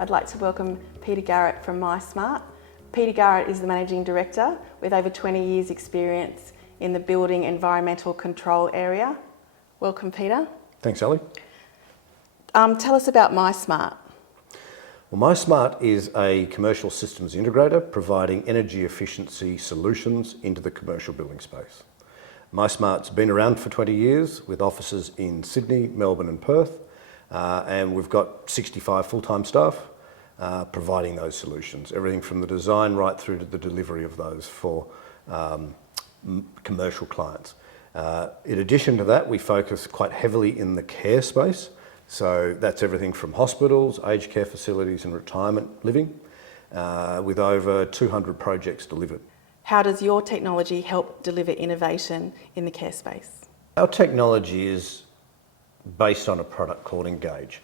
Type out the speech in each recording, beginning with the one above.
I'd like to welcome Peter Garrett from mySmart. Peter Garrett is the Managing Director with over 20 years experience in the building environmental control area. Welcome, Peter. Thanks, Ali. Tell us about mySmart. Well, mySmart is a commercial systems integrator providing energy efficiency solutions into the commercial building space. mySmart's been around for 20 years with offices in Sydney, Melbourne and Perth, and we've got 65 full-time staff providing those solutions, everything from the design right through to the delivery of those for commercial clients. In addition to that, we focus quite heavily in the care space. So that's everything from hospitals, aged care facilities and retirement living, with over 200 projects delivered. How does your technology help deliver innovation in the care space? Our technology is based on a product called enGauge.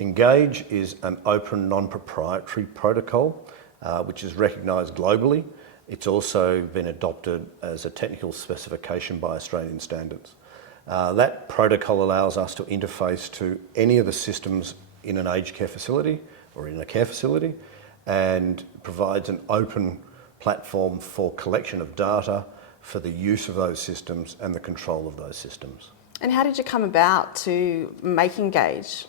enGauge is an open, non-proprietary protocol, which is recognised globally. It's also been adopted as a technical specification by Australian standards. That protocol allows us to interface to any of the systems in an aged care facility or in a care facility, and provides an open platform for collection of data, for the use of those systems and the control of those systems. And how did you come about to make enGauge?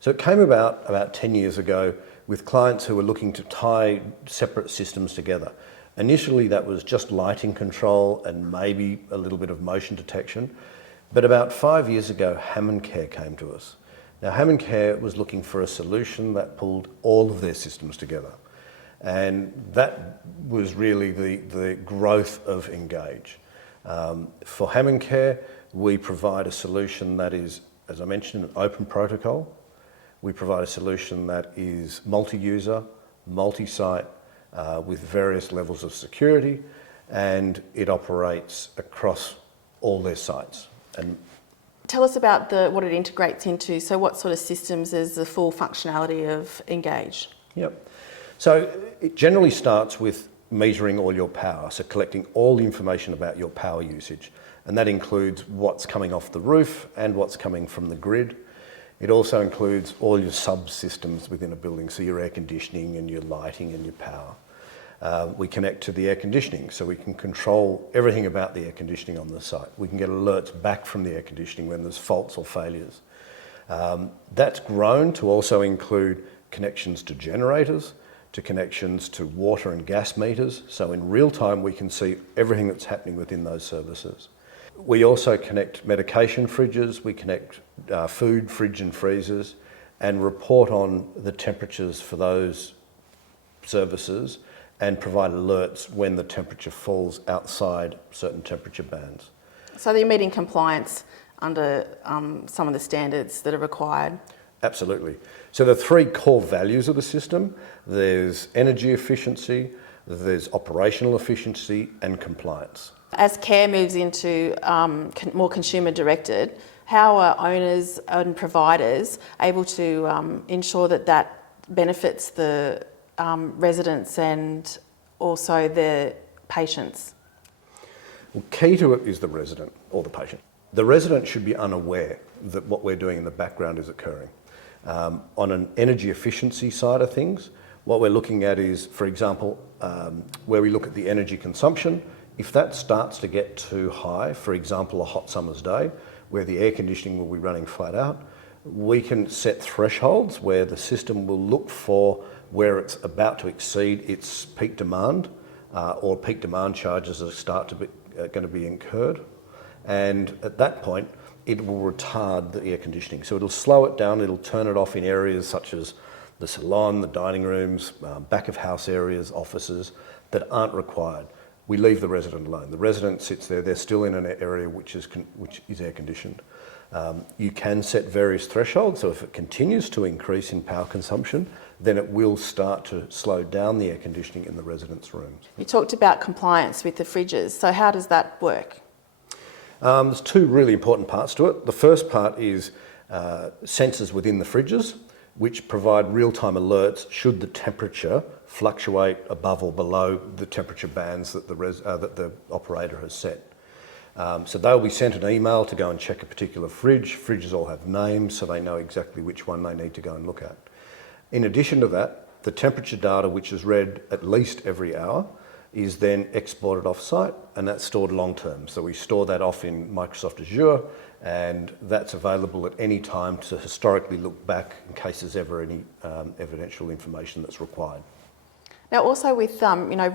So it came about 10 years ago with clients who were looking to tie separate systems together. Initially that was just lighting control and maybe a little bit of motion detection. But about 5 years ago, Care came to us. Now Care was looking for a solution that pulled all of their systems together. And that was really the growth of enGauge. For Care, we provide a solution that is, as I mentioned, an open protocol. We provide a solution that is multi-user, multi-site, with various levels of security, and it operates across all their sites. And tell us about what it integrates into. So what sort of systems is the full functionality of enGauge? Yep. So it generally starts with metering all your power, so collecting all the information about your power usage. And that includes what's coming off the roof and what's coming from the grid. It also includes all your subsystems within a building, so your air conditioning and your lighting and your power. We connect to the air conditioning, so we can control everything about the air conditioning on the site. We can get alerts back from the air conditioning when there's faults or failures. That's grown to also include connections to generators, to connections to water and gas meters, so in real time we can see everything that's happening within those services. We also connect medication fridges, we connect food, fridge and freezers, and report on the temperatures for those services and provide alerts when the temperature falls outside certain temperature bands. So you're meeting compliance under some of the standards that are required? Absolutely. So the three core values of the system, there's energy efficiency, there's operational efficiency and compliance. As care moves into more consumer directed, how are owners and providers able to ensure that benefits the residents and also the patients? Well, key to it is the resident or the patient. The resident should be unaware that what we're doing in the background is occurring. On an energy efficiency side of things, what we're looking at is, for example, where we look at the energy consumption. If that starts to get too high, for example, a hot summer's day, where the air conditioning will be running flat out, we can set thresholds where the system will look for where it's about to exceed its peak demand, or peak demand charges are going to be incurred. And at that point, it will retard the air conditioning. So it'll slow it down, it'll turn it off in areas such as the salon, the dining rooms, back of house areas, offices that aren't required. We leave the resident alone. The resident sits there, they're still in an area which is air conditioned. You can set various thresholds, so if it continues to increase in power consumption, then it will start to slow down the air conditioning in the residents' rooms. You talked about compliance with the fridges, so how does that work? There's two really important parts to it. The first part is sensors within the fridges, which provide real-time alerts should the temperature fluctuate above or below the temperature bands that the operator has set. So they'll be sent an email to go and check a particular fridge. Fridges all have names, so they know exactly which one they need to go and look at. In addition to that, the temperature data, which is read at least every hour, is then exported off-site, and that's stored long-term. So we store that off in Microsoft Azure, and that's available at any time to historically look back in case there's ever any evidential information that's required. Now, also with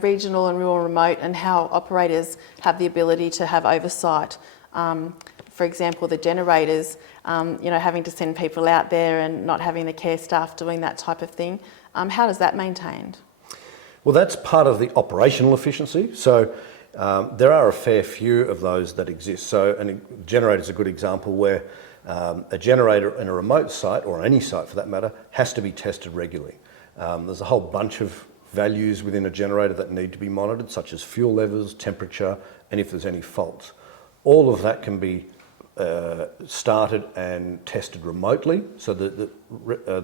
regional and rural remote, and how operators have the ability to have oversight. For example, the generators, having to send people out there and not having the care staff doing that type of thing. How does that maintained? Well, that's part of the operational efficiency. So there are a fair few of those that exist. So a generator is a good example where a generator in a remote site, or any site for that matter, has to be tested regularly. There's a whole bunch of values within a generator that need to be monitored, such as fuel levels, temperature, and if there's any faults. All of that can be started and tested remotely, so that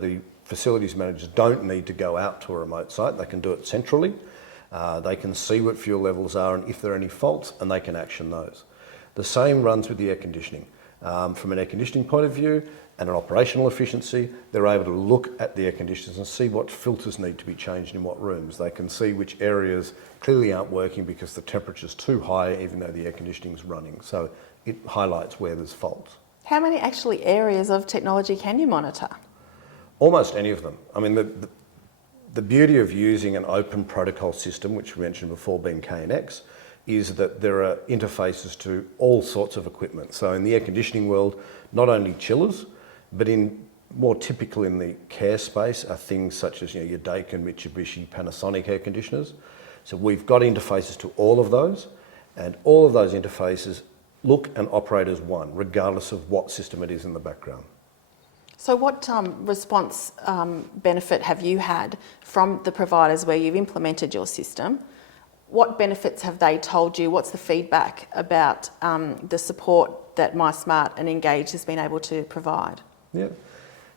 the facilities managers don't need to go out to a remote site. They can do it centrally. They can see what fuel levels are and if there are any faults, and they can action those. The same runs with the air conditioning. From an air conditioning point of view and an operational efficiency, they're able to look at the air conditioners and see what filters need to be changed in what rooms. They can see which areas clearly aren't working because the temperature's too high even though the air conditioning's running. So it highlights where there's faults. How many actually areas of technology can you monitor? Almost any of them. I mean, the beauty of using an open protocol system, which we mentioned before being KNX, is that there are interfaces to all sorts of equipment. So in the air conditioning world, not only chillers, but more typical in the care space are things such as your Daikin, Mitsubishi, Panasonic air conditioners. So we've got interfaces to all of those, and all of those interfaces look and operate as one, regardless of what system it is in the background. So what response benefit have you had from the providers where you've implemented your system? What benefits have they told you? What's the feedback about the support that mySmart and enGauge has been able to provide? Yeah,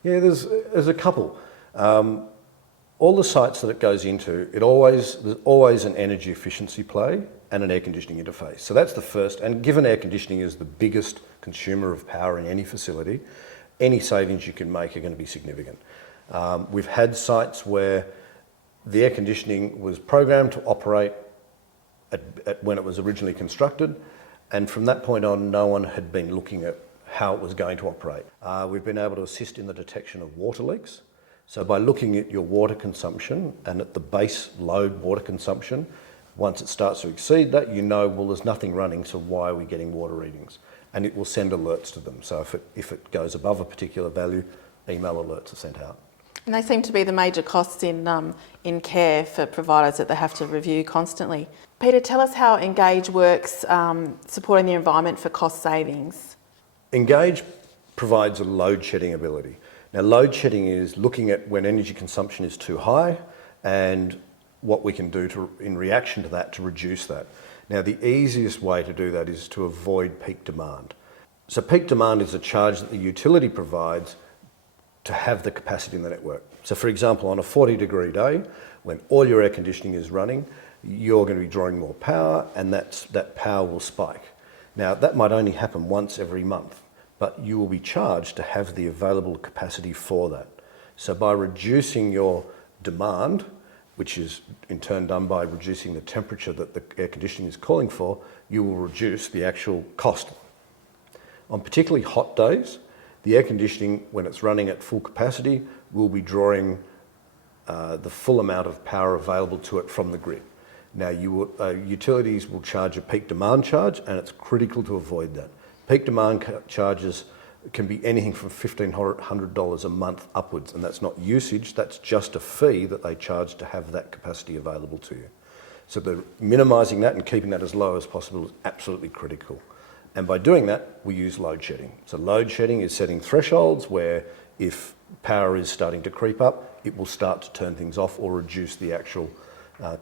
there's a couple. All the sites that it goes into, there's always an energy efficiency play and an air conditioning interface. So that's the first, and given air conditioning is the biggest consumer of power in any facility, any savings you can make are going to be significant. We've had sites where the air conditioning was programmed to operate at when it was originally constructed, and from that point on, no one had been looking at how it was going to operate. We've been able to assist in the detection of water leaks. So by looking at your water consumption and at the base load water consumption, once it starts to exceed that, well, there's nothing running, so why are we getting water readings? And it will send alerts to them. So if it goes above a particular value, email alerts are sent out. And they seem to be the major costs in care for providers that they have to review constantly. Peter, tell us how enGauge works supporting the environment for cost savings. enGauge provides a load shedding ability. Now, load shedding is looking at when energy consumption is too high and what we can do in reaction to that to reduce that. Now, the easiest way to do that is to avoid peak demand. So peak demand is a charge that the utility provides to have the capacity in the network. So for example, on a 40-degree day, when all your air conditioning is running, you're going to be drawing more power, and that power will spike. Now, that might only happen once every month, but you will be charged to have the available capacity for that. So by reducing your demand, which is in turn done by reducing the temperature that the air conditioning is calling for, you will reduce the actual cost. On particularly hot days, the air conditioning, when it's running at full capacity, will be drawing the full amount of power available to it from the grid. Now, utilities will charge a peak demand charge, and it's critical to avoid that. Peak demand charges can be anything from $1,500 a month upwards, and that's not usage, that's just a fee that they charge to have that capacity available to you. So minimising that and keeping that as low as possible is absolutely critical. And by doing that, we use load shedding. So load shedding is setting thresholds where if power is starting to creep up, it will start to turn things off or reduce the actual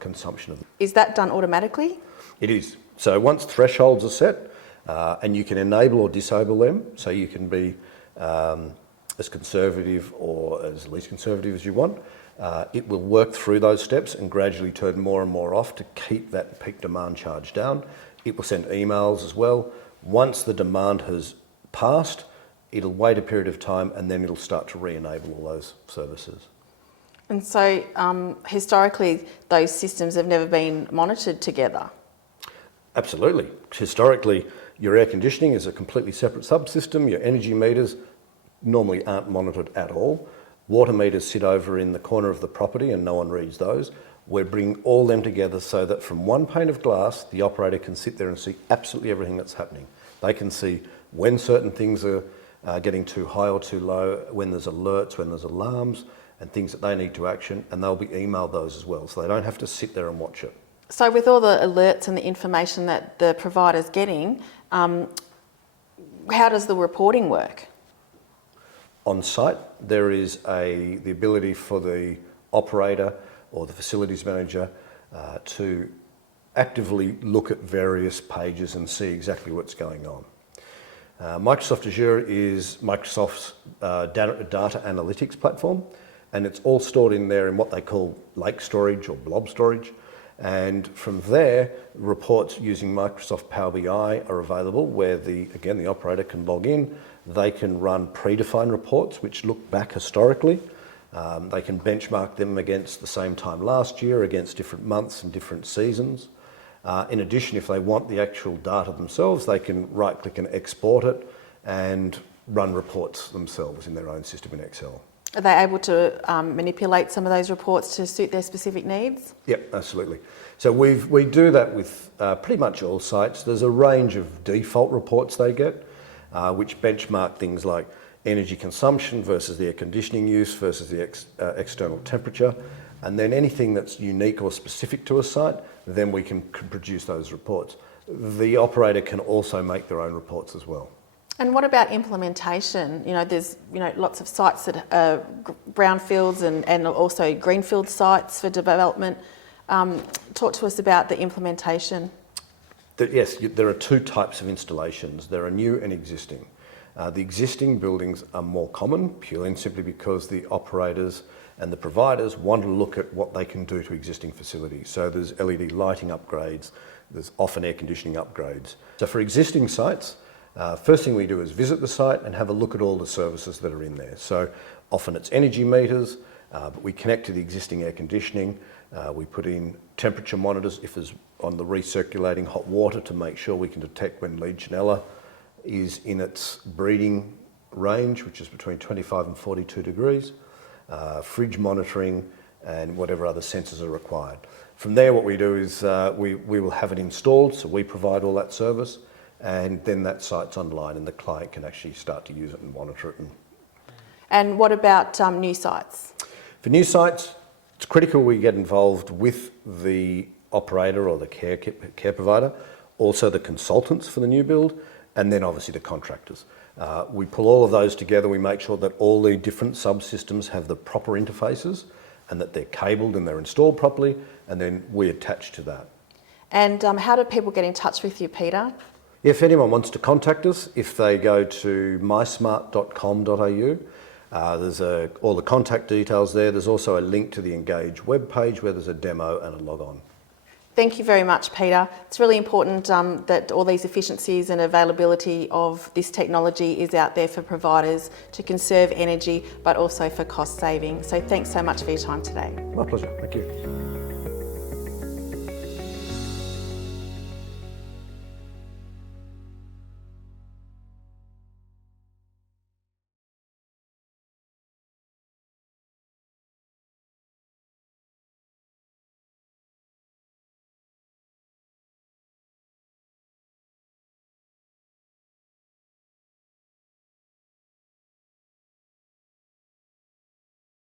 consumption of them. Is that done automatically? It is. So once thresholds are set, and you can enable or disable them, so you can be as conservative or as least conservative as you want, it will work through those steps and gradually turn more and more off to keep that peak demand charge down. It will send emails as well. Once the demand has passed, it'll wait a period of time and then it'll start to re-enable all those services. And so historically, those systems have never been monitored together. Absolutely. Historically, your air conditioning is a completely separate subsystem. Your energy meters normally aren't monitored at all. Water meters sit over in the corner of the property and no one reads those. We're bringing all them together so that from one pane of glass, the operator can sit there and see absolutely everything that's happening. They can see when certain things are getting too high or too low, when there's alerts, when there's alarms, and things that they need to action, and they'll be emailed those as well, so they don't have to sit there and watch it. So with all the alerts and the information that the provider's getting, how does the reporting work? On site, there is the ability for the operator or the facilities manager to actively look at various pages and see exactly what's going on. Microsoft Azure is Microsoft's data analytics platform, and it's all stored in there in what they call lake storage or blob storage. And from there, reports using Microsoft Power BI are available where the operator can log in. They can run predefined reports which look back historically. They can benchmark them against the same time last year, against different months and different seasons. In addition, if they want the actual data themselves, they can right-click and export it and run reports themselves in their own system in Excel. Are they able to manipulate some of those reports to suit their specific needs? Yep, absolutely. So we do that with pretty much all sites. There's a range of default reports they get, which benchmark things like energy consumption versus the air conditioning use versus the external temperature. And then anything that's unique or specific to a site, then we can produce those reports. The operator can also make their own reports as well. And what about implementation? There's lots of sites that are brownfields and also greenfield sites for development. Talk to us about the implementation. Yes, there are two types of installations. There are new and existing. The existing buildings are more common, purely and simply because the operators and the providers want to look at what they can do to existing facilities. So there's LED lighting upgrades, there's often air conditioning upgrades. So for existing sites, first thing we do is visit the site and have a look at all the services that are in there. So often it's energy meters, but we connect to the existing air conditioning. We put in temperature monitors if there's on the recirculating hot water to make sure we can detect when Legionella is in its breeding range, which is between 25 and 42 degrees. Fridge monitoring and whatever other sensors are required. From there, what we do is we will have it installed, so we provide all that service, and then that site's online and the client can actually start to use it and monitor it. And what about new sites? For new sites, it's critical we get involved with the operator or the care provider, also the consultants for the new build, and then obviously the contractors. We pull all of those together, we make sure that all the different subsystems have the proper interfaces and that they're cabled and they're installed properly, and then we attach to that. And how do people get in touch with you, Peter? If anyone wants to contact us, if they go to mysmart.com.au, there's all the contact details there. There's also a link to the enGauge webpage where there's a demo and a log on. Thank you very much, Peter. It's really important that all these efficiencies and availability of this technology is out there for providers to conserve energy, but also for cost saving. So thanks so much for your time today. My pleasure. Thank you.